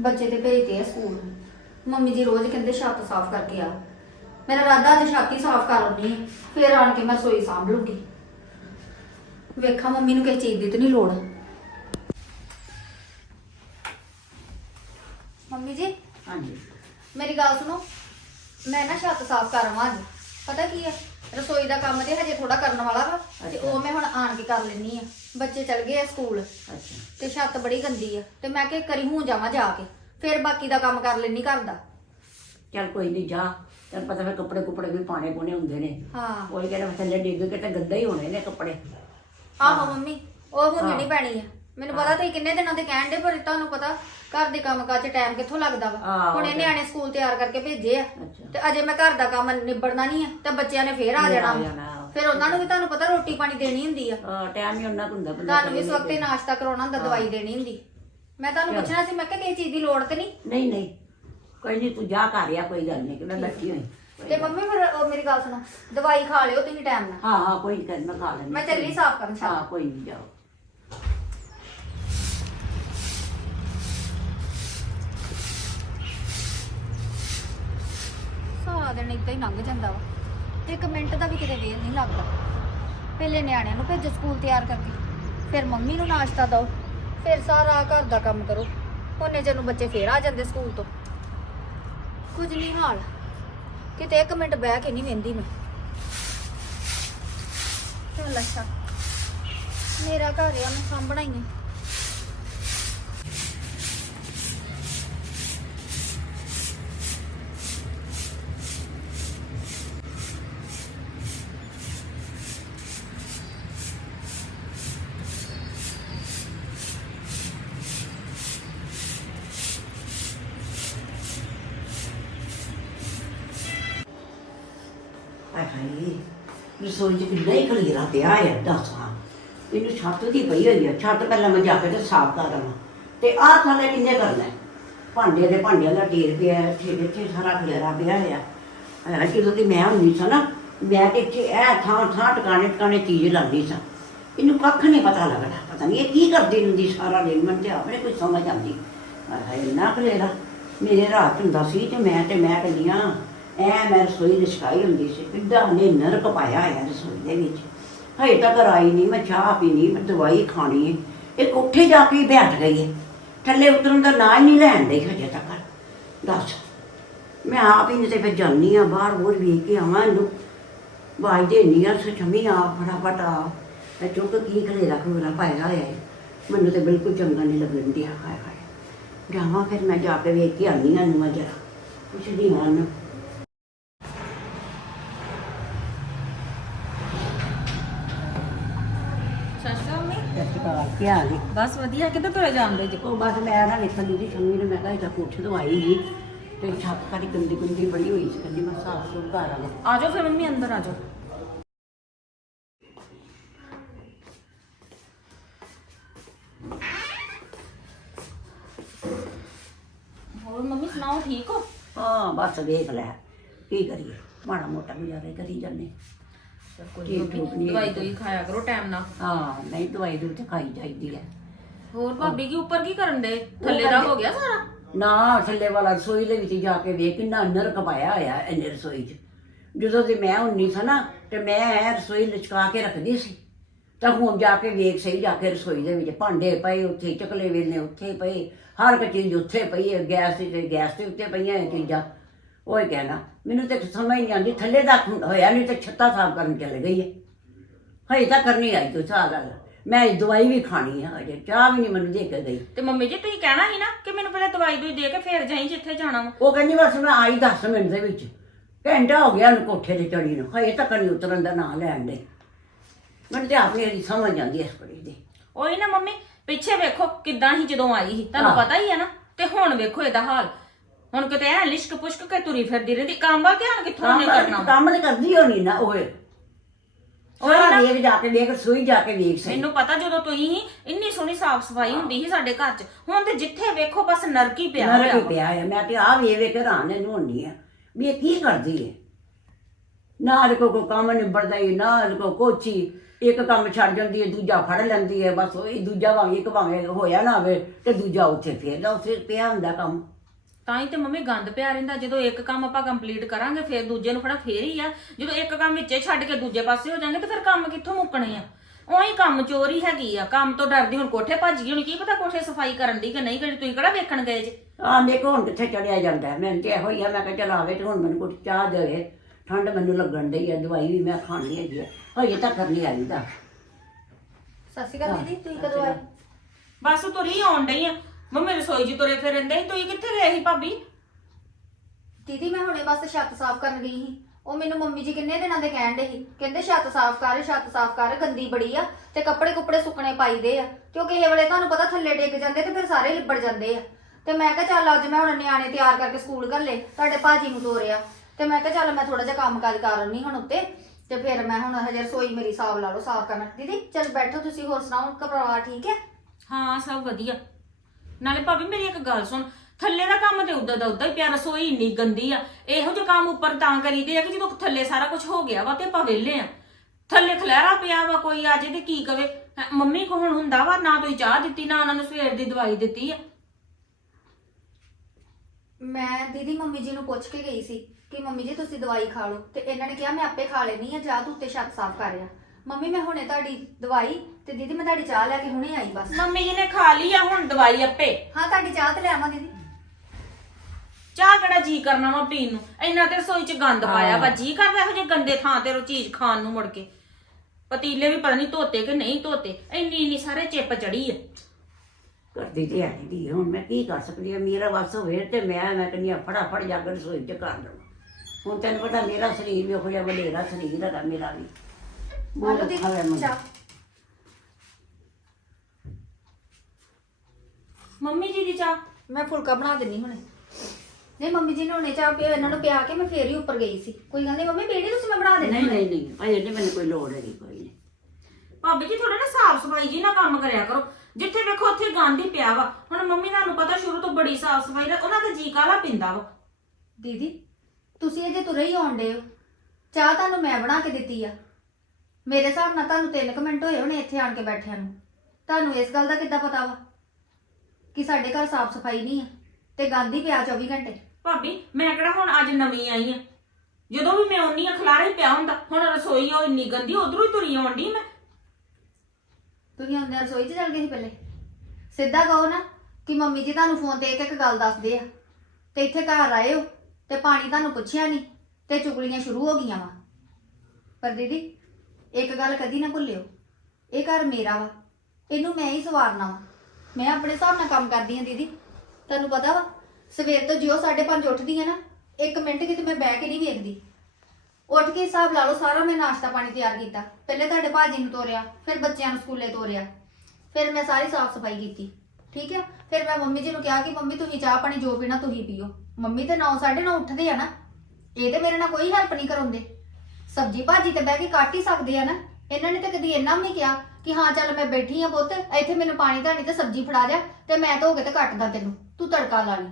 ਬੱਚੇ ਤੇ ਭੇਜਦੇ ਆ ਸਕੂਲ। ਮੰਮੀ ਜੀ ਰੋਜ਼ ਕਹਿੰਦੇ ਛੱਤ ਸਾਫ਼ ਕਰਕੇ ਆ। ਮੇਰਾ ਰਾਦਾ ਅੱਜ ਛੱਤ ਹੀ ਸਾਫ਼ ਕਰ ਆਉਣੀ ਫਿਰ ਆਣ ਕੇ ਮੈਂ ਰਸੋਈ ਸਾਂਭ ਲੂੰਗੀ। ਵੇਖਾਂ ਮੰਮੀ ਨੂੰ ਕਿਸੇ ਚੀਜ਼ ਦੀ ਤੇ ਨਹੀਂ ਲੋੜ। ਮੰਮੀ ਜੀ ਹਾਂਜੀ। ਮੇਰੀ ਗੱਲ ਸੁਣੋ ਮੈਂ ਨਾ ਛੱਤ ਸਾਫ਼ ਕਰਾਵਾਂ ਅੱਜ। ਪਤਾ ਕੀ ਹੈ ਰਸੋਈ ਦਾ ਕੰਮ ਤੇ ਹਜੇ ਥੋੜਾ ਕਰਨ ਵਾਲਾ ਵਾ ਤੇ ਉਹ ਮੈਂ ਹੁਣ ਆਣ ਕੇ ਕਰ ਲੈਣੀ ਆ। ਬੱਚੇ ਚਲ ਗਏ ਆ ਸਕੂਲ। ਅੱਛਾ। ਤੇ ਛੱਤ ਬੜੀ ਗੰਦੀ ਆ। ਤੇ ਮੈਂ ਕਿ ਕਰੀ ਹੂੰ ਜਾਵਾਂ ਜਾ ਕੇ ਫਿਰ ਬਾਕੀ ਦਾ ਕੰਮ ਕਰ ਲੈਣੀ ਘਰ ਦਾ। ਚੱਲ ਕੋਈ ਨਹੀਂ ਜਾ ਤੈਨੂੰ ਪਤਾ ਫਿਰ ਕੱਪੜੇ ਕੁਪੜੇ ਵੀ ਪਾਣੇ ਪੁਣੇ ਹੁੰਦੇ ਨੇ। ਹਾਂ। ਕੋਈ ਕਹਿੰਦਾ ਥੱਲੇ ਡਿੱਗ ਕੇ ਤੇ ਗੰਦਾ ਹੀ ਹੋਣੇ ਨੇ ਕੱਪੜੇ। ਆਹੋ ਮੰਮੀ ਉਹ ਹੁਣ। ਨਹੀਂ ਪੈਣੀ ਆ। ਮੈਨੂੰ ਪਤਾ ਤੁਸੀਂ ਕਿੰਨੇ ਦਿਨਾਂ ਦੇ ਕਹਿਣ ਦੇ ਪਰ ਤੁਹਾਨੂੰ ਪਤਾ ਘਰ ਦੇ ਕੰਮ ਕਾਜ ਟਾਈਮ ਕਿੱਥੋਂ ਲੱਗਦਾ ਵਾ। ਹੁਣ ਇਹ ਨਿਆਣੇ ਸਕੂਲ ਤਿਆਰ ਕਰਕੇ ਭੇਜੇ ਆ। ਤੇ ਅਜੇ ਮੈਂ ਘਰ ਦਾ ਕੰਮ ਨਿਬੜਨਾ ਨਹੀਂ ਆ ਤੇ ਬੱਚਿਆਂ ਨੇ ਫੇਰ ਆ ਜਾਣਾ। ਫਿਰ ਉਹਨਾਂ ਨੂੰ ਵੀ ਤੁਹਾਨੂੰ ਪਤਾ ਰੋਟੀ ਪਾਣੀ ਦੇਣੀ ਹੁੰਦੀ ਆ। ਟਾਈਮ ਹੀ ਉਹਨਾਂ ਹੁੰਦਾ ਬੰਦਾ ਤੁਹਾਨੂੰ ਵੀ ਇਸ ਵਕਤੇ ਨਾਸ਼ਤਾ ਕਰਾਉਣਾ ਹੁੰਦਾ ਦਵਾਈ ਦੇਣੀ ਹੁੰਦੀ। ਮੈਂ ਤੁਹਾਨੂੰ। ਪੁੱਛਣਾ ਸੀ ਮੈਂ ਕਿਹਾ ਕਿਸੇ ਚੀਜ਼ ਦੀ ਲੋੜ ਤੇ ਨਹੀਂ? ਨਹੀਂ ਨਹੀਂ। ਕੋਈ ਨਹੀਂ ਤੂੰ ਜਾ ਘਰ ਆ ਕੋਈ ਗੱਲ ਨਹੀਂ ਕਿ ਮੈਂ ਬੈਠੀ ਹੋਈ। ਤੇ ਮੰਮੀ ਫਿਰ ਉਹ ਮੇਰੀ ਗੱਲ ਸੁਣੋ ਦਵਾਈ ਖਾ ਲਿਓ ਤੁਸੀਂ ਟਾਈਮ ਨਾਲ। ਹਾਂ ਹਾਂ ਕੋਈ ਨਹੀਂ ਮੈਂ ਖਾ ਲੈਂਦੀ ਮੈਂ ਚੱਲੀ ਸਾਫ਼ ਕਰਨ। ਹਾਂ ਕੋਈ ਨਹੀਂ ਜਾਓ। ਸਾਰਾ ਦਿਨ ਏਦਾਂ ਹੀ ਲੰਘ ਜਾਂਦਾ ਵਾ। ਇੱਕ ਮਿੰਟ ਦਾ ਵੀ ਕਿਤੇ ਵੇਲ ਨਹੀਂ ਲੱਗਦਾ। ਪਹਿਲੇ ਨਿਆਣਿਆਂ ਨੂੰ ਭੇਜੋ ਸਕੂਲ ਤਿਆਰ ਕਰਕੇ। ਫਿਰ ਮੰਮੀ ਨੂੰ ਨਾਸ਼ਤਾ ਦਿਓ। ਫਿਰ ਸਾਰਾ ਘਰ ਦਾ ਕੰਮ ਕਰੋ। ਉਹਨੇ ਜਦੋਂ ਬੱਚੇ ਫੇਰ ਆ ਜਾਂਦੇ ਸਕੂਲ ਤੋਂ। ਕੁਝ ਨਹੀਂ ਹਾਲ। ਕਿਤੇ ਇੱਕ ਮਿੰਟ ਬਹਿ ਕੇ ਨਹੀਂ ਵੇਂਦੀ ਮੈਂ। ਚੱਲ ਅੱਛਾ ਮੇਰਾ ਘਰ ਆ, ਮੈਂ ਸਾਂਭਣਾ ਹੀ ਹੈ ਹਾਏ ਹਾਏ ਰਸੋਈ ਚ ਕਿੰਨਾ ਹੀ ਖਲੀਰਾ ਪਿਆ ਹੈ ਦੱਸ ਹਾਂ ਇਹਨੂੰ ਛੱਤ ਦੀ ਪਈ ਹੋਈ ਹੈ ਛੱਤ ਪਹਿਲਾਂ ਮੈਂ ਜਾ ਕੇ ਤੇ ਸਾਫ਼ ਕਰ ਆਵਾਂ ਤੇ ਆਹ ਥੱਲੇ ਕਿੰਨੇ ਕਰਨਾ ਹੈ? ਭਾਂਡੇ ਦੇ ਭਾਂਡਿਆਂ ਦਾ ਢੇਰ ਪਿਆ ਹੈ ਠੀਕ ਇੱਥੇ ਸਾਰਾ ਖਲੀਰਾ ਪਿਆ ਹੋਇਆ। ਜਦੋਂ ਦੀ ਮੈਂ ਹੁੰਦੀ ਸਾਂ ਨਾ, ਮੈਂ ਤੇ ਇੱਥੇ ਇਹ ਥਾਂ ਥਾਂ ਟਿਕਾਣੇ ਟਿਕਾਣੇ ਚੀਜ਼ ਲਾਉਂਦੀ ਸਾਂ। ਇਹਨੂੰ ਕੱਖ ਨਹੀਂ ਪਤਾ ਲੱਗਦਾ, ਪਤਾ ਨਹੀਂ ਇਹ ਕੀ ਕਰਦੀ ਹੁੰਦੀ ਸਾਰਾ ਦਿਨ, ਮੈਨੂੰ ਤੇ ਆਪਣੇ ਕੋਈ ਸਮਝ ਆਉਂਦੀ। ਹਾਏ ਹਾਏ, ਇੰਨਾ ਖਲੇਰਾ। ਮੇਰੇ ਰਾਤ ਹੁੰਦਾ ਸੀ ਤੇ ਮੈਂ ਤੇ ਮੈਂ ਕਹਿੰਦੀਆਂ ਐ ਮੈਂ ਰਸੋਈ ਲਿਸ਼ਕਾਈ ਹੁੰਦੀ ਸੀ ਕਿੱਦਾਂ ਨੇ ਨਰਕ ਪਾਇਆ ਹੋਇਆ ਰਸੋਈ ਦੇ ਵਿੱਚ। ਹਜੇ ਤੱਕ ਆਈ ਨਹੀਂ, ਮੈਂ ਚਾਹ ਪੀਣੀ ਮੈਂ ਦਵਾਈ ਖਾਣੀ ਹੈ। ਇਹ ਕੋਠੇ ਜਾ ਕੇ ਬੈਠ ਗਈ ਹੈ। ਥੱਲੇ ਉਤਰਨ ਦਾ ਨਾਂ ਹੀ ਨਹੀਂ ਲੈਣ ਦੇ ਹਜੇ ਤੱਕ। ਦੱਸ, ਮੈਂ ਆਪ ਹੀ ਨਹੀਂ ਤੇ ਫਿਰ ਜਾਂਦੀ ਆ ਬਾਹਰ ਹੋਰ ਵੇਖ ਕੇ ਆਵਾਂ ਇਹਨੂੰ। ਆਵਾਜ਼ ਦੇਣੀ ਆ ਸਚਮੀ ਆ ਫਟਾਫਟ ਆ ਮੈਂ ਚੁੱਕ ਕੀ ਖਲੇਰਾ ਖਲੂਰਾ ਪਾਇਆ ਹੋਇਆ ਹੈ। ਮੈਨੂੰ ਤੇ ਬਿਲਕੁਲ ਚੰਗਾ ਨਹੀਂ ਲੱਗਣ ਡਿਆ ਹਾਏ ਹਾਏ ਜਾਵਾਂ ਫਿਰ ਮੈਂ ਜਾ ਕੇ ਵੇਖ ਕੇ ਆਉਂਦੀ ਹਾਂ ਇਹਨੂੰ ਮੈਂ ਜਰਾ। ਨਹੀਂ ਹਾਂ ਇਹਨੂੰ ਸਸ਼ਾ ਮੰਮੀ ਸਤਿ ਸ਼੍ਰੀ ਅਕਾਲ ਕੀ ਹਾਲ ਹੈ ਬਸ ਵਧੀਆ ਕਿੱਧਰ ਤੁਰੇ ਜਾਂਦੇ ਜੀ? ਉਹ ਬਸ ਮੈਂ ਨਾ ਵੇਖਣ ਦੀ ਸੀ ਸ਼ਮੀ ਨੇ ਮੈਂ ਕਿਹਾ ਇਹਦਾ ਪੁੱਛ ਦਵਾਈ ਜੀ ਤੇ ਛੱਤ ਕਾਦੀ ਗੰਦੀ ਗੰਦੀ ਬੜੀ ਹੋਈ ਸੀ ਕਹਿੰਦੀ ਮੈਂ ਸਾਫ਼ ਸੁਥਰਾ ਕਰ ਆਵਾਂ ਆ ਜਾਓ ਫਿਰ ਮੰਮੀ ਅੰਦਰ ਆ ਜਾਓ। ਹੋਰ ਮੰਮੀ ਸੁਣਾਓ ਠੀਕ ਹੋ? ਹਾਂ ਬਸ ਵੇਖ ਲੈ। ਕੀ ਕਰੀਏ? ਮਾੜਾ ਮੋਟਾ ਗੁਜ਼ਾਰੇ ਕਰੀ ਜਾਂਦੇ। ਕੋਈ ਠੀਕ ਠੂਕ ਨਹੀਂ ਦਵਾਈ ਦੋਈ ਖਾਇਆ ਕਰੋ ਟਾਈਮ ਨਾਲ। ਹਾਂ ਨਹੀਂ ਦਵਾਈ ਦੂਈ ਤੇ ਖਾਈ ਚਾਹੀਦੀ ਹੈ। ਹੋਰ ਭਾਬੀ ਕੀ ਉੱਪਰ ਕੀ ਕਰਨ ਦੇ ਥੱਲੇ ਦਾ ਹੋ ਗਿਆ ਸਾਰਾ? ਨਾ ਥੱਲੇ ਵਾਲਾ ਰਸੋਈ ਦੇ ਵਿੱਚ ਜਾ ਕੇ ਵੇਖ ਕਿੰਨਾ ਨਰਕ ਪਾਇਆ ਹੋਇਆ ਇਹਨੇ ਰਸੋਈ 'ਚ। ਜਦੋਂ ਦੀ ਮੈਂ ਹੁੰਨੀ ਸਾਂ ਨਾ ਤੇ ਮੈਂ ਇਹ ਰਸੋਈ ਲਚਕਾ ਕੇ ਰੱਖਦੀ ਸੀ। ਤਾਂ ਹੁਣ ਜਾ ਕੇ ਵੇਖ ਸਹੀ ਜਾ ਕੇ ਰਸੋਈ ਦੇ ਵਿੱਚ ਭਾਂਡੇ ਪਏ ਉੱਥੇ ਚਕਲੇ ਵੇਲੇ ਉੱਥੇ ਪਏ ਹਰ ਇੱਕ ਚੀਜ਼ ਉੱਥੇ ਪਈ ਹੈ ਗੈਸ ਤੇ ਗੈਸ ਦੇ ਉੱਤੇ ਪਈਆਂ ਇਹ ਚੀਜ਼ਾਂ। ਉਹ ਹੀ ਕਹਿਣਾ ਮੈਨੂੰ ਤੇ ਸਮਝ ਨਹੀਂ ਆਉਂਦੀ ਥੱਲੇ ਦਾ ਹੋਇਆ ਨਹੀਂ ਤੇ ਛੱਤਾਂ ਸਾਫ਼ ਕਰਨ ਚਲੇ ਗਈ ਹੈ। ਹਜੇ ਤਾਂ ਕਰਨੀ ਆਈ ਤੂੰ ਗੱਲ। ਮੈਂ ਦਵਾਈ ਵੀ ਖਾਣੀ ਹੈ ਹਜੇ ਚਾਹ ਵੀ ਨਹੀਂ ਮੈਨੂੰ ਦੇ ਕੇ ਗਈ। ਤੇ ਮੰਮੀ ਜੀ ਤੁਸੀਂ ਕਹਿਣਾ ਸੀ ਨਾ ਕਿ ਮੈਨੂੰ ਪਹਿਲਾਂ ਦਵਾਈ ਦੋਈ ਦੇ ਕੇ ਫਿਰ ਜਾਈ ਜਿੱਥੇ ਜਾਣਾ ਵਾ। ਉਹ ਕਹਿੰਦੀ ਬਸ ਮੈਂ ਆਈ 10 ਮਿੰਟ ਦੇ ਵਿੱਚ। ਘੰਟਾ ਹੋ ਗਿਆ ਉਹਨੂੰ ਕੋਠੇ ਤੇ ਚੜੀ ਨੂੰ ਹਜੇ ਤੱਕ ਨਹੀਂ ਉਤਰਨ ਦਾ ਨਾਂ ਲੈਣ ਦੇ। ਮੈਨੂੰ ਤੇ ਆਪਣੀ ਇਹਦੀ ਸਮਝ ਆਉਂਦੀ ਇਸ ਕੁੜੀ ਦੀ। ਉਹੀ ਨਾ ਮੰਮੀ ਪਿੱਛੇ ਵੇਖੋ ਕਿੱਦਾਂ ਹੀ ਜਦੋਂ ਆਈ ਸੀ ਤੁਹਾਨੂੰ। ਪਤਾ ਹੀ ਹੈ ਨਾ ਤੇ ਹੁਣ ਵੇਖੋ ਇਹਦਾ ਹਾਲ। ਹੁਣ ਕਿਤੇ ਐ ਲਿਸ਼ਕ ਪੁਸ਼ਕ ਕੇ ਤੁਰੀ ਫਿਰਦੀ ਰਹਿੰਦੀ ਕੰਮ ਵਾ ਧਿਆਨ ਕਿੱਥੋਂ ਨਹੀਂ ਕਰਨਾ? ਕੰਮ ਤੇ ਕਰਦੀ ਹੋਣੀ ਨਾ ਓਏ। ਉਹੀ ਨਾ। ਵੇਖ ਜਾ ਕੇ ਵੇਖ ਸੂਈ ਜਾ ਕੇ ਵੇਖ ਸਹੀ। ਮੈਨੂੰ ਪਤਾ ਜਦੋਂ ਤੁਸੀਂ ਇੰਨੀ ਸੋਹਣੀ ਸਾਫ਼ ਸਫ਼ਾਈ ਹੁੰਦੀ ਸੀ ਸਾਡੇ ਘਰ 'ਚ ਹੁਣ ਤੇ ਜਿੱਥੇ ਵੇਖੋ ਬਸ ਨਰਕੀ ਪਿਆ ਨਰਕ ਹੋਇਆ ਵਾ। ਪਿਆ ਹੈ ਮੈਂ ਤੇ ਆ ਵੇ ਵੇ ਕੇ ਰਾਨ ਇਹਨੂੰ ਹੁੰਨੀ ਆ। ਵੀ ਇਹ ਕੀ ਕਰਦੀ ਹੈ ਨਾ ਕੋਲ ਕੋਈ ਕੰਮ ਨਿਬੜਦਾ ਹੀ ਨਾ ਇਹਦੇ ਕੋਲ ਕੋਚੀ ਇੱਕ ਕੰਮ ਛੱਡ ਜਾਂਦੀ ਹੈ ਦੂਜਾ ਫੜ ਲੈਂਦੀ ਹੈ ਬਸ ਉਹ ਦੂਜਾ ਭਾਵੇਂ ਇੱਕ ਭਾਵੇਂ ਹੋਇਆ ਨਾ ਹੋਵੇ ਤੇ ਦੂਜਾ ਉੱਥੇ ਫੇਰ ਦਾ ਉੱਥੇ ਪਿਆ ਹੁੰਦਾ ਕੰਮ। ਤਾਂ ਹੀ ਤੇ ਮੰਮੀ ਗੰਦ ਪਿਆ ਰਹਿੰਦਾ। ਜਦੋਂ ਇੱਕ ਕੰਮ ਆਪਾਂ ਕੰਪਲੀਟ ਕਰਾਂਗੇ ਫਿਰ ਦੂਜੇ ਨੂੰ ਫੜਾ ਫੇਰ ਹੀ ਆ। ਜਦੋਂ ਇੱਕ ਕੰਮ ਵਿੱਚੇ ਛੱਡ ਕੇ ਦੂਜੇ ਪਾਸੇ ਹੋ ਜਾਾਂਗੇ ਤੇ ਫਿਰ ਕੰਮ ਕਿੱਥੋਂ ਮੁੱਕਣੇ ਆ? ਉਹੀ ਕੰਮ ਚੋਰੀ ਹੈਗੀ ਆ। ਕੰਮ ਤੋਂ ਡਰਦੀ ਹੁਣ ਕੋਠੇ ਭੱਜ ਗਈ ਹੁਣ ਕੀ ਪਤਾ ਕੋਠੇ ਸਫ਼ਾਈ ਕਰਨ ਦੀ ਕਿ ਨਹੀਂ ਕਰੀ ਤੁਸੀਂ ਕਿਹੜਾ ਵੇਖਣ ਗਏ ਜੇ? ਆ ਦੇਖੋ ਹੁਣ ਕਿੱਥੇ ਚੜਿਆ ਜਾਂਦਾ ਹੈ। ਮੈਨੂੰ ਤੇ ਇਹੋ ਹੀ ਆ ਮੈਂ ਕਿਹਾ ਚਲ ਆਵੇ ਤੇ ਹੁਣ ਮੈਨੂੰ ਕੁਝ ਚਾਹ ਦੇਵੇ। ਠੰਡ ਮੈਨੂੰ ਲੱਗਣ ਡਈ ਹੈ ਦਵਾਈ ਵੀ ਮੈਂ ਖਾਣੀ ਹੈਗੀ ਹੈ ਹਜੇ ਤੱਕ ਨਹੀਂ ਆਈ ਦਾ ਸਤਿ ਸ਼੍ਰੀ ਅਕਾਲ ਦੀਦੀ ਤੁਸੀਂ ਕਦੋਂ ਆਏ? ਬਸ ਤੁਰੀ ਆਉਣ ਡਈ ਆ। ਮੰਮੀ ਰਸੋਈ 'ਚ ਤੁਰੇ ਫਿਰ ਰਹਿੰਦੇ ਸੀ ਤੁਸੀਂ ਕਿੱਥੇ ਗਏ ਸੀ ਭਾਬੀ? ਦੀਦੀ ਮੈਂ ਹੁਣੇ ਬਸ ਛੱਤ ਸਾਫ਼ ਕਰਨ ਗਈ ਸੀ। ਉਹ ਮੈਨੂੰ ਮੰਮੀ ਜੀ ਕਿੰਨੇ ਦਿਨਾਂ ਦੇ ਕਹਿਣ ਦੇ ਸੀ। ਕਹਿੰਦੇ ਛੱਤ ਸਾਫ਼ ਕਰ ਛੱਤ ਸਾਫ਼ ਕਰ ਗੰਦੀ ਬੜੀ ਆ ਤੇ ਕੱਪੜੇ ਕੁੱਪੜੇ ਸੁੱਕਣੇ ਪਾਈਦੇ ਆ। ਕਿਉਂਕਿ ਇਹ ਵੇਲੇ ਤੁਹਾਨੂੰ ਪਤਾ ਥੱਲੇ ਡਿੱਗ ਜਾਂਦੇ ਤੇ ਫਿਰ ਸਾਰੇ ਲਿਬੜ ਜਾਂਦੇ ਆ। ਤੇ ਮੈਂ ਕਿਹਾ ਚੱਲ ਅੱਜ ਮੈਂ ਹੁਣ ਨਿਆਣੇ ਤਿਆਰ ਕਰਕੇ ਸਕੂਲ ਘੱਲੇ ਤੁਹਾਡੇ ਭਾਜੀ ਨੂੰ ਤੋਰਿਆ ਤੇ ਮੈਂ ਕਿਹਾ ਚੱਲ ਮੈਂ ਥੋੜਾ ਜਿਹਾ ਕੰਮ ਕਾਜ ਕਰਨੀ ਹੁਣ ਉੱਤੇ। ਤੇ ਫਿਰ ਮੈਂ ਹੁਣ ਹਜੇ ਰਸੋਈ ਮੇਰੀ ਸਾਫ਼ ਲਾ ਲਓ ਸਾਫ਼ ਕਰਨਾ। ਦੀਦੀ ਚੱਲ ਬੈਠੋ ਤੁਸੀਂ ਹੋਰ ਸੁਣਾਓ ਪਰਿਵਾਰ ਠੀਕ ਹੈ? ਹਾਂ ਸਭ ਵਧੀਆ। ਨਾਲੇ ਭਾਬੀ ਮੇਰੀ ਇੱਕ ਗੱਲ ਸੁਣ ਥੱਲੇ ਦਾ ਕੰਮ ਤੇ ਉਦਾਂ ਦਾ ਉਦਾਂ ਹੀ ਪਿਆ ਰਸੋਈ ਇੰਨੀ ਗੰਦੀ ਆ ਇਹੋ ਜਿਹੇ ਕੰਮ ਉੱਪਰ ਤਾਂ ਕਰੀਦੇ ਆ ਕਿ ਜਦੋਂ ਥੱਲੇ ਸਾਰਾ ਕੁਝ ਹੋ ਗਿਆ ਵਾ ਤੇ ਆਪਾਂ ਵਿਹਲੇ ਆ। ਥੱਲੇ ਖਲਾਰਾ ਪਿਆ ਵਾ ਕੋਈ ਆ ਜੇ ਤੇ ਕੀ ਕਵੇ? ਹੈਂ, ਮੰਮੀ ਕੋ ਹੁਣ ਹੁੰਦਾ ਵਾ ਨਾ ਤੁਸੀਂ ਚਾਹ ਦਿੱਤੀ ਨਾ ਉਹਨਾਂ ਨੂੰ ਸਵੇਰ ਦੀ ਦਵਾਈ ਦਿੱਤੀ ਆ। ਮੈਂ ਦੀਦੀ ਮੰਮੀ ਜੀ ਨੂੰ ਪੁੱਛ ਕੇ ਗਈ ਸੀ ਕਿ ਮੰਮੀ ਜੀ ਤੁਸੀਂ ਦਵਾਈ ਖਾ ਲਓ ਤੇ ਇਹਨਾਂ ਨੇ ਕਿਹਾ ਮੈਂ ਆਪੇ ਖਾ ਲੈਣੀ ਆ ਜਾ ਤੂੰ ਉੱਤੇ ਛੱਤ ਸਾਫ਼ ਕਰ ਆ ਮੰਮੀ ਮੈਂ ਹੁਣੇ ਤੁਹਾਡੀ ਦਵਾਈ ਤੇ ਦੀਦੀ ਮੈਂ ਤੁਹਾਡੀ ਚਾਹ ਲੈ ਕੇ ਹੁਣੇ ਆਈ ਬਸ। ਮੰਮੀ ਜੀ ਨੇ ਖਾ ਲਈ ਆ ਹੁਣ ਦਵਾਈ ਆਪੇ। ਹਾਂ ਤੁਹਾਡੀ ਚਾਹ ਤੇ ਲੈ ਆਵਾਂ ਦੀਦੀ। ਚਾਹ ਕਿਹੜਾ ਜੀ ਕਰਨਾ ਵਾ ਪੀਣ ਨੂੰ? ਇੰਨਾ ਤੇ ਰਸੋਈ 'ਚ ਗੰਦ ਪਾਇਆ ਵਾ ਜੀ ਕਰਦਾ ਇਹੋ ਜਿਹੇ ਗੰਦੇ ਥਾਂ ਤੇ ਉਹ ਚੀਜ਼ ਖਾਣ ਨੂੰ ਮੁੜ ਕੇ। ਪਤੀਲੇ ਵੀ ਪਤਾ ਨਹੀਂ ਧੋਤੇ ਕਿ ਨਹੀਂ ਧੋਤੇ ਇੰਨੀ ਇੰਨੀ ਸਾਰੇ ਚਿੱਪ ਚੜੀ ਆ। ਕਰਦੀ ਤੇ ਹੈ ਦੀ ਹੁਣ ਮੈਂ ਕੀ ਕਰ ਸਕਦੀ ਹਾਂ ਮੇਰਾ ਵੱਸ ਹੋਵੇ ਤੇ ਮੈਂ ਮੈਂ ਕਹਿੰਦੀ ਹਾਂ ਫਟਾਫਟ ਜਾ ਕੇ ਰਸੋਈ ਚ ਕਰ ਲਵਾਂ। ਹੁਣ ਤੈਨੂੰ ਪਤਾ ਮੇਰਾ ਸਰੀਰ ਵੀ ਉਹ ਜਿਹਾ ਵਧੇਰਾ ਸਰੀਰ ਹੈਗਾ ਮੇਰਾ ਵੀ। ਬਹੁਤ ਦੀ ਔਖਾ ਹੋਇਆ ਮੈਨੂੰ ਚਾਹ ਮੰਮੀ ਜੀ ਦੀ ਚਾਹ। ਮੈਂ ਫੁਲਕਾ ਬਣਾ ਦਿੰਨੀ ਹੁਣੇ। ਨਹੀਂ ਮੰਮੀ ਜੀ ਨੇ ਹੁਣੇ ਚਾਹ ਪਿਆ ਇਹਨਾਂ ਨੂੰ ਪਿਆ ਕੇ ਮੈਂ ਫੇਰ ਹੀ ਉੱਪਰ ਗਈ ਸੀ। ਕੋਈ ਗੱਲ ਨਹੀਂ ਮੰਮੀ ਬੇੜੀ ਤੁਸੀਂ ਮੈਂ ਬਣਾ ਦਿੰਦੀ ਨਹੀਂ ਨਹੀਂ ਨਹੀਂ ਅਜੇ ਨਹੀਂ ਮੈਨੂੰ ਕੋਈ ਲੋੜ ਹੈਗੀ ਕੋਈ ਨਹੀਂ। ਭਾਬੀ ਜੀ ਥੋੜਾ ਨਾ ਸਾਫ਼ ਸਫ਼ਾਈ ਜੀ ਨਾਲ ਕੰਮ ਕਰਿਆ ਕਰੋ। ਜਿੱਥੇ ਵੇਖੋ ਉੱਥੇ ਗੰਦ ਹੀ ਪਿਆ ਵਾ। ਹੁਣ ਮੰਮੀ ਤੁਹਾਨੂੰ ਪਤਾ ਸ਼ੁਰੂ ਤੋਂ ਬੜੀ ਸਾਫ਼ ਸਫ਼ਾਈ ਦਾ ਉਹਨਾਂ ਦਾ ਜੀ ਕਾਲਾ ਪਿੰਦਾ ਵਾ। ਦੀਦੀ ਤੁਸੀਂ ਅਜੇ ਤੁਰੇ ਹੀ ਆਉਂਦੇ ਹੋ। ਚਾਹ ਤੁਹਾਨੂੰ ਮੈਂ ਬਣਾ ਕੇ ਦਿੱਤੀ ਆ। ਮੇਰੇ ਹਿਸਾਬ ਨਾਲ ਤੁਹਾਨੂੰ 3 ਮਿੰਟ ਹੋਏ ਹੋਣੇ ਇੱਥੇ ਆਣ ਕੇ ਬੈਠਿਆਂ ਨੂੰ। ਤੁਹਾਨੂੰ ਇਸ ਗੱਲ ਦਾ ਕਿੱਦਾਂ ਪਤਾ ਵਾ ਕਿ ਸਾਡੇ ਘਰ ਸਾਫ਼ ਸਫ਼ਾਈ ਨਹੀਂ ਆ ਤੇ ਗੰਦ ਹੀ ਪਿਆ 24 ਘੰਟੇ? ਭਾਬੀ ਮੈਂ ਕਿਹੜਾ ਹੁਣ ਅੱਜ ਨਵੀਂ ਆਈ ਆ? ਜਦੋਂ ਵੀ ਮੈਂ ਆਉਣੀ ਆ ਖਲਾਰਾ ਹੀ ਪਿਆ ਹੁੰਦਾ। ਹੁਣ ਰਸੋਈ ਉਹ ਇੰਨੀ ਗੰਦੀ ਉਧਰੋਂ ਹੀ ਤੁਰੀ ਆਉਂਦੀ ਮੈਂ। ਤੁਸੀਂ ਆਉਂਦੇ ਰਸੋਈ 'ਚ ਚੱਲ ਗਏ ਸੀ ਪਹਿਲੇ? ਸਿੱਧਾ ਕਹੋ ਨਾ ਕਿ ਮੰਮੀ ਜੀ ਤੁਹਾਨੂੰ ਫੋਨ ਤੇ ਇੱਕ ਇੱਕ ਗੱਲ ਦੱਸਦੇ ਆ। ਤੇ ਇੱਥੇ ਘਰ ਆਏ ਹੋ ਤੇ ਪਾਣੀ ਤੁਹਾਨੂੰ ਪੁੱਛਿਆ ਨਹੀਂ ਤੇ ਚੁਗਲੀਆਂ ਸ਼ੁਰੂ ਹੋ ਗਈਆਂ ਵਾ। ਪਰ ਦੀਦੀ ਇੱਕ ਗੱਲ ਕਦੀ ਨਾ ਭੁੱਲਿਓ, ਇਹ ਘਰ ਮੇਰਾ ਵਾ, ਇਹਨੂੰ ਮੈਂ ਹੀ ਸਵਾਰਨਾ ਵਾ। ਮੈਂ ਆਪਣੇ ਹਿਸਾਬ ਨਾਲ ਕੰਮ ਕਰਦੀ ਹਾਂ ਦੀਦੀ, ਤੁਹਾਨੂੰ ਪਤਾ ਵਾ, ਸਵੇਰ ਤੋਂ ਜਿਉ 5:30 ਉੱਠਦੀ ਆ ਨਾ, ਇੱਕ ਮਿੰਟ ਕਿਤੇ ਮੈਂ ਬਹਿ ਕੇ ਨਹੀਂ ਵੇਖਦੀ। ਉੱਠ ਕੇ ਹਿਸਾਬ ਲਾ ਲਓ, ਸਾਰਾ ਮੈਂ ਨਾਸ਼ਤਾ ਪਾਣੀ ਤਿਆਰ ਕੀਤਾ। ਪਹਿਲੇ ਤੁਹਾਡੇ ਭਾਜੀ ਨੂੰ ਤੋਰਿਆ, ਫਿਰ ਬੱਚਿਆਂ ਨੂੰ ਸਕੂਲੇ ਤੋਰਿਆ। ਫਿਰ ਮੈਂ ਸਾਰੀ ਸਾਫ਼ ਸਫ਼ਾਈ ਕੀਤੀ, ਠੀਕ ਹੈ ਫਿਰ ਮੈਂ ਮੰਮੀ ਜੀ ਨੂੰ ਕਿਹਾ ਕਿ ਮੰਮੀ ਤੁਸੀਂ ਚਾਹ ਪਾਣੀ ਜੋ ਪੀਣਾ ਤੁਸੀਂ ਪੀਓ। ਮੰਮੀ ਤੇ 9 9:30 ਉੱਠਦੇ ਆ ਨਾ, ਇਹ ਤੇ ਮੇਰੇ ਨਾਲ ਕੋਈ ਹੈਲਪ ਨਹੀਂ ਕਰਾਉਂਦੇ। ਸਬਜੀ ਭਾਜੀ ਤੇ ਬਹਿ ਕੇ ਕੱਟ ਹੀ ਸਕਦੇ ਆ ਨਾ। ਇਹਨਾਂ ਨੇ ਤਾਂ ਕਦੀ ਇੰਨਾ ਵੀ ਨਹੀਂ ਕਿਹਾ ਕਿ ਹਾਂ ਚੱਲ ਮੈਂ ਬੈਠੀ ਆ ਪੁੱਤ ਇੱਥੇ ਮੈਨੂੰ ਪਾਣੀ ਧਾਣੀ ਤੇ ਸਬਜੀ ਫੜਾ ਜਾ ਤੇ ਮੈਂ ਧੋ ਕੇ ਤੇ ਕੱਟਦਾ ਤੈਨੂੰ ਤੂੰ ਤੜਕਾ ਲਾ ਲਈ।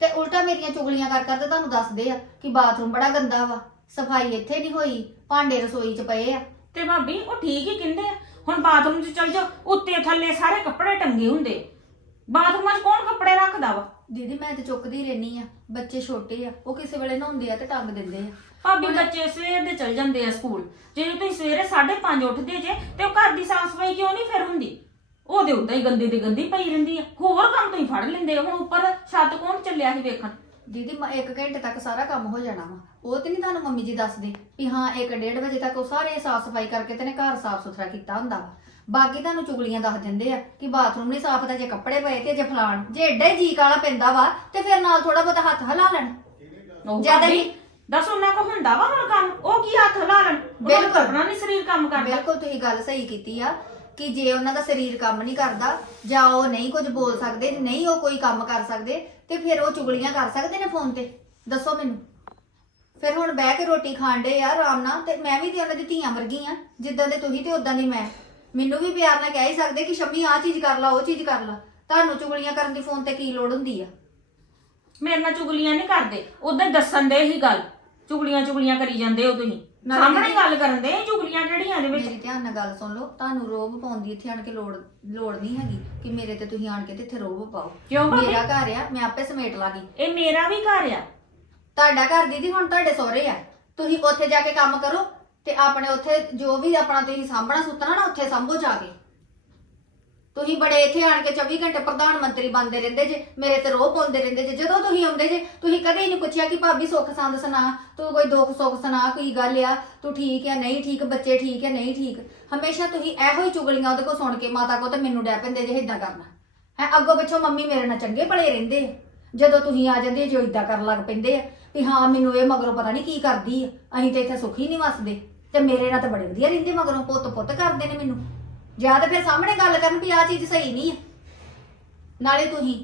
ਤੇ ਉਲਟਾ ਮੇਰੀਆਂ ਚੁਗਲੀਆਂ ਕਰ ਕਰ ਤੇ ਤੁਹਾਨੂੰ ਦੱਸਦੇ ਆ ਕਿ ਬਾਥਰੂਮ ਬੜਾ ਗੰਦਾ ਵਾ ਸਫ਼ਾਈ ਇੱਥੇ ਨਹੀਂ ਹੋਈ ਭਾਂਡੇ ਰਸੋਈ 'ਚ ਪਏ ਆ। ਤੇ ਭਾਬੀ ਉਹ ਠੀਕ ਹੀ ਕਹਿੰਦੇ ਆ। ਹੁਣ ਬਾਥਰੂਮ 'ਚ ਚਲ ਜਾਓ ਉੱਤੇ ਥੱਲੇ ਸਾਰੇ ਕੱਪੜੇ ਟੰਗੇ ਹੁੰਦੇ। ਬਾਥਰੂਮਾਂ 'ਚ ਕੌਣ ਕੱਪੜੇ ਰੱਖਦਾ ਵਾ? ਦੀਦੀ ਮੈਂ ਤੇ ਚੁੱਕਦੀ ਰਹਿਨੀ ਆ ਬੱਚੇ ਛੋਟੇ ਆ ਉਹ ਕਿਸੇ ਵੇਲੇ ਨਹਾਉਂਦੇ ਆ ਤੇ ਟੰਗ ਦਿੰਦੇ ਆ। ਭਾਬੀ ਬੱਚੇ ਸਵੇਰ ਦੇ ਚਲ ਜਾਂਦੇ ਆ ਸਕੂਲ। ਜੇ ਤੁਸੀਂ ਸਵੇਰੇ 5:30 ਉੱਠਦੇ ਜੇ ਤੇ ਉਹ ਘਰ ਦੀ ਸਾਫ਼ ਸਫ਼ਾਈ ਕਿਉਂ ਨਹੀਂ ਫਿਰ ਹੁੰਦੀ? ਉਹਦੇ ਉਦਾਂ ਹੀ ਗੰਦੀ ਦੀ ਗੰਦੀ ਪਈ ਰਹਿੰਦੀ ਆ। ਹੋਰ ਕੰਮ ਤੁਸੀਂ ਫੜ ਲੈਂਦੇ ਆ। ਹੁਣ ਉੱਪਰ ਛੱਤ ਕੌਣ ਚੱਲਿਆ ਸੀ ਵੇਖਣ? ਦੀਦੀ ਮੈਂ 1 ਘੰਟੇ ਤੱਕ ਸਾਰਾ ਕੰਮ ਹੋ ਜਾਣਾ ਵਾ। ਉਹ ਤੇ ਨਹੀਂ ਤੁਹਾਨੂੰ ਮੰਮੀ ਜੀ ਦੱਸਦੇ ਵੀ ਹਾਂ 1:30 ਵਜੇ ਤੱਕ ਉਹ ਸਾਰੇ ਸਾਫ਼ ਸਫ਼ਾਈ ਕਰਕੇ ਤੇ ਨੇ ਘਰ ਸਾਫ਼ ਸੁਥਰਾ ਕੀਤਾ ਹੁੰਦਾ ਵਾ। ਬਾਕੀ ਤੁਹਾਨੂੰ ਚੁਗਲੀਆਂ ਦੱਸ ਦਿੰਦੇ ਆ ਕਿ ਬਾਥਰੂਮ ਨਹੀਂ ਸਾਫ਼ ਤਾਂ ਜੇ ਕੱਪੜੇ ਪਏ ਤੇ ਜੇ ਫਲਾਣ। ਜੇ ਐਡਾ ਹੀ ਜੀ ਕਾਲਾ ਪੈਂਦਾ ਵਾ ਤੇ ਫਿਰ ਨਾਲ ਥੋੜਾ ਬਹੁਤਾ ਹੱਥ ਹਿਲਾ ਲੈਣ। ਉਹ ਜ਼ਿਆਦਾ ਭਾਬੀ। ਦੱਸ ਉਹਨਾਂ ਕੋ ਹੁੰਦਾ ਵਾ ਹੁਣ ਕੰਮ? ਉਹ ਕੀ ਹੱਥ ਲਾਣ ਬਿਲਕੁਲ ਬਿਲਕੁਲ। ਆਪਣਾ ਨਹੀਂ ਸਰੀਰ ਕੰਮ ਕਰਦਾ। ਬਿਲਕੁਲ ਤੁਸੀਂ ਗੱਲ ਸਹੀ ਕੀਤੀ ਆ ਕਿ ਜੇ ਉਹਨਾਂ ਦਾ ਸਰੀਰ ਕੰਮ ਨਹੀਂ ਕਰਦਾ ਜਾਂ ਉਹ ਨਹੀਂ ਕੁਝ ਬੋਲ ਸਕਦੇ ਨਹੀਂ ਉਹ ਕੋਈ ਕੰਮ ਕਰ ਸਕਦੇ ਤੇ ਫਿਰ ਉਹ ਚੁਗਲੀਆਂ ਕਰ ਸਕਦੇ ਨੇ ਫੋਨ ਤੇ? ਦੱਸੋ ਮੈਨੂੰ। ਫਿਰ ਹੁਣ ਬਹਿ ਕੇ ਰੋਟੀ ਖਾਣ ਦੇ ਆ ਆਰਾਮ ਨਾਲ ਤੇ ਮੈਂ ਵੀ ਤੇ ਉਹਨਾਂ ਦੀ ਧੀਆਂ ਵਰਗੀ ਆ। ਜਿੱਦਾਂ ਦੇ ਤੁਸੀਂ ਤੇ ਉਦਾਂ ਦੀ ਮੈਂ। ਮੈਨੂੰ ਵੀ ਪਿਆਰ ਨਾਲ ਕਹਿ ਹੀ ਸਕਦੇ ਕਿ ਸ਼ੰਮੀ ਆਹ ਚੀਜ਼ ਕਰ ਲਾ ਉਹ ਚੀਜ਼ ਕਰ ਲਾ। ਤੁਹਾਨੂੰ ਚੁਗਲੀਆਂ ਕਰਨ ਦੀ ਫੋਨ ਤੇ ਕੀ ਲੋੜ ਹੁੰਦੀ ਆ? ਮੇਰੇ ਨਾਲ ਚੁਗਲੀਆਂ ਨਹੀਂ ਕਰਦੇ। ਉਦਾਂ ਦੱਸਣ ਦੇ ਹੀ ਗੱਲ। ਚੁਗਲੀਆਂ ਚੁਗਲੀਆਂ ਕਰੀ ਜਾਂਦੇ ਹੋ ਤੁਸੀਂ। ਨਾਲੇ ਸਾਹਮਣੇ ਗੱਲ ਕਰਨ ਦੇ ਚੁਗਲੀਆਂ ਜਿਹੜੀਆਂ ਇਹਦੇ ਵਿੱਚ। ਮੇਰੀ ਧਿਆਨ ਨਾਲ ਗੱਲ ਸੁਣ ਲਓ ਤੁਹਾਨੂੰ ਰੋਬ ਪਾਉਣ ਦੀ ਇੱਥੇ ਆਣ ਕੇ ਲੋੜ ਲੋੜ ਨਹੀਂ ਹੈਗੀ ਕਿ ਮੇਰੇ ਤੇ ਤੁਸੀਂ ਆਣ ਕੇ ਤੇ ਇੱਥੇ ਰੋਬ ਪਾਓ। ਕਿਉਂ ਭਾਬੀ? ਮੇਰਾ ਘਰ ਆ ਮੈਂ ਆਪੇ ਸਮੇਟ ਲਾਂਗੀ ਇਹ ਮੇਰਾ ਵੀ ਘਰ ਆ। ਤੁਹਾਡਾ ਘਰ ਦੀਦੀ ਹੁਣ ਤੁਹਾਡੇ ਸਹੁਰੇ ਆ। ਤੁਸੀਂ ਉੱਥੇ ਜਾ ਕੇ ਕੰਮ ਕਰੋ ਤੇ ਆਪਣੇ ਉੱਥੇ ਜੋ ਵੀ ਆਪਣਾ ਤੁਸੀਂ ਸਾਂਭਣਾ ਸੁੱਤਣਾ ਨਾ ਉੱਥੇ ਸੰਭੋ ਜਾ ਕੇ। ਤੁਸੀਂ ਬੜੇ ਇੱਥੇ ਆਣ ਕੇ 24 ਘੰਟੇ ਪ੍ਰਧਾਨ ਮੰਤਰੀ ਬਣਦੇ ਰਹਿੰਦੇ ਜੇ, ਮੇਰੇ ਤੇ ਰੋਹ ਪਾਉਂਦੇ ਰਹਿੰਦੇ ਜੇ। ਜਦੋਂ ਤੁਸੀਂ ਆਉਂਦੇ ਜੇ, ਤੁਸੀਂ ਕਦੇ ਹੀ ਨਹੀਂ ਪੁੱਛਿਆ ਕਿ ਭਾਬੀ ਸੁੱਖ ਸੰਦ ਸੁਣਾ, ਤੂੰ ਕੋਈ ਦੁੱਖ ਸੁੱਖ ਸੁਣਾ, ਕੋਈ ਗੱਲ ਆ, ਤੂੰ ਠੀਕ ਆ, ਨਹੀਂ ਠੀਕ, ਬੱਚੇ ਠੀਕ ਆ, ਨਹੀਂ ਠੀਕ। ਹਮੇਸ਼ਾ ਤੁਸੀਂ ਇਹੋ ਹੀ ਚੁਗਲੀਆਂ ਉਹਦੇ ਕੋਲ ਸੁਣ ਕੇ ਮਾਤਾ ਕੋ ਤੇ ਮੈਨੂੰ ਡੈ ਪੈਂਦੇ ਜੇ ਇਦਾਂ ਕਰਨਾ। ਹੈ, ਅੱਗੋਂ ਪਿੱਛੋਂ ਮੰਮੀ ਮੇਰੇ ਨਾਲ ਚੰਗੇ ਭਲੇ ਰਹਿੰਦੇ ਆ। ਜਦੋਂ ਤੁਸੀਂ ਆ ਜਾਂਦੇ ਜੋ ਇਦਾਂ ਕਰਨ ਲੱਗ ਪੈਂਦੇ ਆ ਵੀ ਹਾਂ, ਮੈਨੂੰ ਇਹ ਮਗਰੋਂ ਪਤਾ ਨਹੀਂ ਕੀ ਕਰਦੀ ਆ। ਅਸੀਂ ਤੇ ਇੱਥੇ ਸੁਖੀ ਨਹੀਂ ਵਸਦੇ। ਤੇ ਮੇਰੇ ਨਾਲ ਤਾਂ ਬੜੇ ਵਧੀਆ ਰਹਿੰਦੇ ਮਗਰੋਂ ਪੁੱਤ ਪੁੱਤ ਕਰਦੇ ਨੇ ਮੈਨੂੰ। ਜਾਂ ਤਾਂ ਫਿਰ ਸਾਹਮਣੇ ਗੱਲ ਕਰਨ ਵੀ ਆਹ ਚੀਜ਼ ਸਹੀ ਨਹੀਂ ਆ ਨਾਲੇ ਤੁਸੀਂ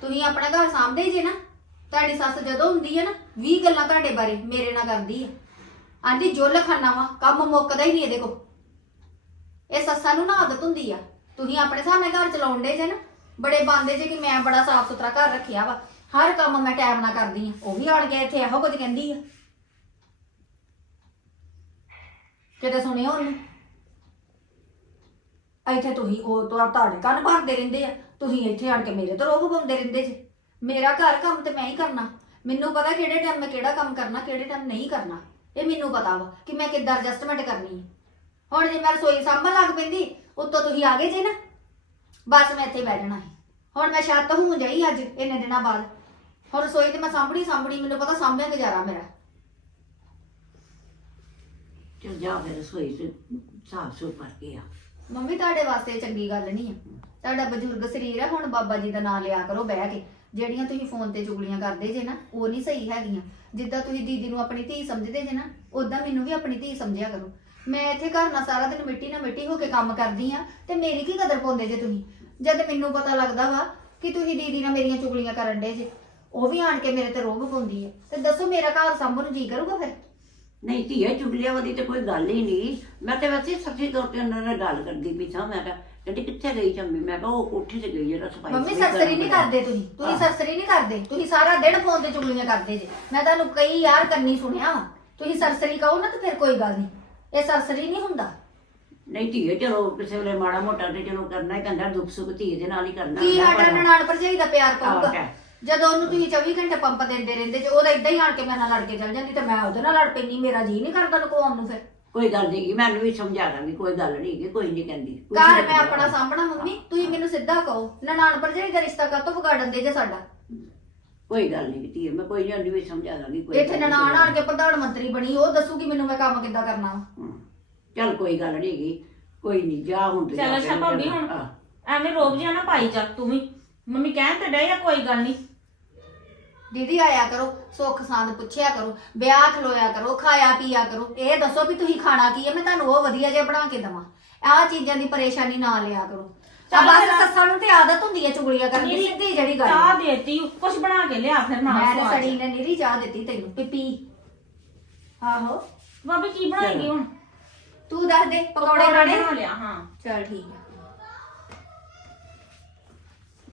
ਤੁਸੀਂ ਆਪਣਾ ਘਰ ਸਾਂਭਦੇ ਹੀ ਜੇ ਨਾ, ਤੁਹਾਡੀ ਸੱਸ ਜਦੋਂ ਹੁੰਦੀ ਹੈ ਨਾ 20 ਗੱਲਾਂ ਤੁਹਾਡੇ ਬਾਰੇ ਮੇਰੇ ਨਾਲ ਕਰਦੀ ਆ ਆਂਦੀ ਜੁੱਲ ਖਾਨਾ ਵਾ, ਕੰਮ ਮੁੱਕਦਾ ਹੀ ਨਹੀਂ ਇਹਦੇ ਕੋ ਇਹ ਸੱਸਾਂ ਨੂੰ ਨਾ ਆਦਤ ਹੁੰਦੀ ਆ। ਤੁਸੀਂ ਆਪਣੇ ਸਾਹਮਣੇ ਘਰ ਚਲਾਉਣ ਦੇ ਜੇ ਨਾ, ਬੜੇ ਬੰਦੇ ਜੇ ਕਿ ਮੈਂ ਬੜਾ ਸਾਫ਼ ਸੁਥਰਾ ਘਰ ਰੱਖਿਆ ਵਾ। ਹਰ ਕੰਮ ਮੈਂ ਟਾਈਮ ਨਾਲ ਕਰਦੀ ਆ, ਉਹ ਵੀ ਆਣ ਕੇ ਇੱਥੇ ਇਹੋ ਕੁਝ ਕਹਿੰਦੀ ਆ। ਕਿਤੇ ਸੁਣਿਓ ਉਹਨੂੰ? ਇੱਥੇ ਤੁਸੀਂ ਉਹ ਤੋਂ ਤੁਹਾਡੇ ਕੰਨ ਭਰਦੇ ਰਹਿੰਦੇ ਆ। ਤੁਸੀਂ ਇੱਥੇ ਆਣ ਕੇ ਮੇਰੇ ਤੋਂ ਰੋਗ ਪਾਉਂਦੇ ਰਹਿੰਦੇ ਜੇ। ਮੇਰਾ ਘਰ ਕੰਮ ਤੇ ਮੈਂ ਹੀ ਕਰਨਾ। ਮੈਨੂੰ ਪਤਾ ਕਿਹੜੇ ਟਾਈਮ ਮੈਂ ਕਿਹੜਾ ਕੰਮ ਕਰਨਾ, ਕਿਹੜੇ ਟਾਈਮ ਨਹੀਂ ਕਰਨਾ। ਇਹ ਮੈਨੂੰ ਪਤਾ ਵਾ ਕਿ ਮੈਂ ਕਿੱਦਾਂ ਐਡਜਸਟਮੈਂਟ ਕਰਨੀ ਹੈ ਹੁਣ ਜੇ ਮੈਂ ਰਸੋਈ ਸਾਂਭਣ ਲੱਗ ਪੈਂਦੀ, ਉੱਤੋਂ ਤੁਸੀਂ ਆ ਗਏ ਜੇ ਨਾ। ਬਸ ਮੈਂ ਇੱਥੇ ਬਹਿ ਜਾਣਾ ਹੈ ਹੁਣ ਮੈਂ ਛੱਤ ਹੂੰ ਜਾਈ ਅੱਜ, ਇੰਨੇ ਦਿਨਾਂ ਬਾਅਦ। ਹੁਣ ਰਸੋਈ ਤੇ ਮੈਂ ਸਾਂਭਣੀ ਸਾਂਭਣੀ, ਮੈਨੂੰ ਪਤਾ ਸਾਂਭਿਆ ਗੁਜ਼ਾਰਾ ਮੇਰਾ। ਚਲ ਜਾ ਫਿਰ ਰਸੋਈ ਤੇ ਸਾਫ਼ ਸੁਥਰਾ ਕਰਕੇ ਆ। ਮੰਮੀ, ਤੁਹਾਡੇ ਵਾਸਤੇ ਚੰਗੀ ਗੱਲ ਨਹੀਂ ਹੈ। ਤੁਹਾਡਾ ਬਜ਼ੁਰਗ ਸਰੀਰ ਹੈ, ਹੁਣ ਬਾਬਾ ਜੀ ਦਾ ਨਾਮ ਲਿਆ ਕਰੋ ਬਹਿ ਕੇ। ਜਿਹੜੀਆਂ ਤੁਸੀਂ ਫੋਨ ਤੇ ਚੁਗਲੀਆਂ ਕਰਦੇ ਜੇ ਨਾ, ਉਹ ਨਹੀਂ ਸਹੀ ਹੈਗੀਆਂ। ਜਿੱਦਾਂ ਤੁਸੀਂ ਦੀਦੀ ਨੂੰ ਆਪਣੀ ਧੀ ਸਮਝਦੇ ਜੇ ਨਾ ਉਦਾਂ ਮੈਨੂੰ ਵੀ ਆਪਣੀ ਧੀ ਸਮਝਿਆ ਕਰੋ। ਮੈਂ ਇੱਥੇ ਘਰ ਨਾਲ ਸਾਰਾ ਦਿਨ ਮਿੱਟੀ ਨਾਲ ਮਿੱਟੀ ਹੋ ਕੇ ਕੰਮ ਕਰਦੀ ਆ ਤੇ ਮੇਰੀ ਕੀ ਕਦਰ ਪਾਉਂਦੇ ਜੇ ਤੁਸੀਂ? ਜਦ ਮੈਨੂੰ ਪਤਾ ਲੱਗਦਾ ਵਾ ਕਿ ਤੁਸੀਂ ਦੀਦੀ ਨਾਲ ਮੇਰੀਆਂ ਚੁਗਲੀਆਂ ਕਰਨ ਡੇ ਜੇ, ਉਹ ਵੀ ਆਣ ਕੇ ਮੇਰੇ ਤੇ ਰੋਗ ਪਾਉਂਦੀ ਹੈ। ਤੇ ਦੱਸੋ ਮੇਰਾ ਘਰ ਸਾਂਭਣ ਨੂੰ ਜੀ ਕਰੂਗਾ ਫਿਰ? ਨਹੀਂ ਧੀਏ ਚੁਗਲੀਆਂ ਵਾਲੀ ਤੇ ਕੋਈ ਗੱਲ ਹੀ ਨਹੀਂ। ਮੈਂ ਤੇ ਵੈਸੇ ਸੱਚੀ ਤੌਰ ਤੇ ਉਹਨਾਂ ਨਾਲ ਗੱਲ ਕਰਦੀ ਵੀ ਸਾਂ ਮੈਂ ਕਿਹਾ ਕਹਿੰਦੀ ਕਿੱਥੇ ਗਈ ਚੰਮੀ ਮੈਂ ਕਿਹਾ ਉਹ ਕੋਠੇ ਤੇ ਗਈ ਜਿਹੜਾ ਸਫ਼ਾਈ ਮੰਮੀ ਸਰਸਰੀ ਨਹੀਂ ਕਰਦੇ ਤੁਸੀਂ। ਤੁਸੀਂ। ਸਰਸਰੀ ਨਹੀਂ ਕਰਦੇ। ਤੁਸੀਂ ਸਾਰਾ ਦਿਨ ਫੋਨ ਤੇ ਚੁਗਲੀਆਂ ਕਰਦੇ ਜੇ। ਮੈਂ ਤੁਹਾਨੂੰ ਕਈ ਯਾਰ ਕਰਨੀ ਸੁਣਿਆ ਵਾ। ਤੁਸੀਂ ਸਰਸਰੀ ਕਹੋ ਨਾ ਤੇ ਫਿਰ ਕੋਈ ਗੱਲ ਨਹੀਂ। ਇਹ ਸਰਸਰੀ ਨਹੀਂ ਹੁੰਦਾ। ਨਹੀਂ ਧੀਏ ਚਲੋ ਕਿਸੇ ਵੇਲੇ ਮਾੜਾ ਮੋਟਾ ਤੇ ਚਲੋ ਕਰਨਾ ਹੀ ਪੈਂਦਾ ਦੁੱਖ ਸੁੱਖ ਧੀ ਦੇ ਨਾਲ ਹੀ ਕਰਨਾ ਕੀ ਹੁੰਦਾ, ਸਾਡਾ ਪਰ- ਨਨਾਣ ਭਰਜਾਈ ਦਾ ਪਿਆਰ ਹਾਂ, ਪਊਗਾ ਕਹਿ। ਜਦੋਂ ਉਹਨੂੰ ਤੁਸੀਂ 24 ਘੰਟੇ ਪੰਪ ਦਿੰਦੇ ਰਹਿੰਦੇ ਜੇ ਉਹਦਾ ਇਦਾਂ ਹੀ ਆਣ ਕੇ ਮੇਰੇ ਨਾਲ ਲੜ ਕੇ ਚੱਲ ਜਾਂਦੀ ਤੇ ਮੈਂ ਉਹਦੇ ਨਾਲ ਲੜ ਪੈਂਦੀ ਮੇਰਾ ਜੀ ਨਹੀਂ ਕਰਦਾ ਲੁਕਵਾਉਣ ਨੂੰ ਫਿਰ। ਕੋਈ ਗੱਲ ਨਹੀਂ ਮੈਨੂੰ ਵੀ ਸਮਝਾ ਦਾਂਗੀ ਕੋਈ ਗੱਲ ਨਹੀਂ ਕਿ ਕੋਈ ਨਹੀਂ ਕਹਿੰਦੀ ਘਰ ਨਹੀਂ ਮੈਂ ਆਪਣਾ ਸਾਂਭਣਾ ਮੰਮੀ ਤੁਸੀਂ ਮੈਨੂੰ ਸਿੱਧਾ ਕਹੋ ਨਨਾਣ ਭਰਜਾਈ ਦਾ ਰਿਸ਼ਤਾ ਕਾਹਤੋਂ ਵਿਗਾੜਨ ਦੇ ਜੇ ਸਾਡਾ? ਕੋਈ ਗੱਲ ਨਹੀਂ ਧੀਏ ਮੈਂ ਕੋਈ ਨਹੀਂ ਵੀ ਸਮਝਾ ਦਾਂਗੀ ਕੋਈ ਇੱਥੇ ਗੱਲ ਨੀ, ਨਨਾਣ ਆਣ ਕੇ ਪ੍ਰਧਾਨ ਮੰਤਰੀ ਬਣੀ ਉਹ ਦੱਸੂਗੀ ਮੈਨੂੰ ਮੈਂ ਕੰਮ ਕਿੱਦਾਂ ਕਰਨਾ। ਵਾ ਹਮ, ਚੱਲ ਕੋਈ ਗੱਲ ਨਹੀਂ ਹੈਗੀ ਕੋਈ ਨਹੀਂ ਜਾ ਹੁਣ ਤੇ ਚੱਲ ਜਾ ਅੱਛਾ ਭਾਬੀ ਹੁਣ। ਐਵੇਂ ਰੋਬ ਜਿਹਾ ਨਾ ਪਾਈ ਜਾ ਤੂੰ ਵੀ। ਮੰਮੀ ਕਹਿਣ ਤੇ ਡਏ ਆ ਕੋਈ ਗੱਲ ਨਹੀਂ ਦੀਦੀ ਆਇਆ ਕਰੋ ਸੁੱਖ ਸਾਂਦ ਪੁੱਛਿਆ ਕਰੋ ਵਿਆਹ ਖਲੋਇਆ ਕਰੋ ਖਾਇਆ ਪੀਆ ਕਰੋ ਇਹ ਦੱਸੋ ਵੀ ਤੁਸੀਂ ਖਾਣਾ ਕੀ ਹੈ ਮੈਂ ਤੁਹਾਨੂੰ ਉਹ ਵਧੀਆ ਜਿਹਾ ਬਣਾ ਕੇ ਦਵਾਂ। ਆਹ ਚੀਜ਼ਾਂ ਦੀ ਪਰੇਸ਼ਾਨੀ ਨਾ ਲਿਆ ਕਰੋ। ਤਾਂ ਚੱਲ ਬਸ ਫਿਰ- ਸੱਸਾਂ ਨੂੰ ਤੇ ਆਦਤ ਹੁੰਦੀ ਹੈ ਚੁਗਲੀਆਂ ਕਰਨ ਦੀ ਨੀਰੀ, ਸਿੱਧੀ ਜਿਹੜੀ ਗੱਲ ਚਾਹ ਹੈ। ਦੇਤੀ ਕੁਛ ਬਣਾ ਕੇ ਲਿਆ ਫਿਰ ਨਾਲ ਮੈਂ ਤੇ ਸਵਾਦ। ਸੜੀ। ਨੇ ਨੀਰੀ ਚਾਹ ਦਿੱਤੀ ਤੈਨੂੰ ਪਿਪੀ। ਆਹੋ। ਭਾਬੀ ਕੀ ਬਣਾਏਗੀ ਹੁਣ? ਤੂੰ ਦੱਸ ਦੇ ਪਕੌੜੇ ਖਾਣੇ? ਬਣਾ ਲਿਆ ਹਾਂ। ਚਲ ਠੀਕ ਹੈ।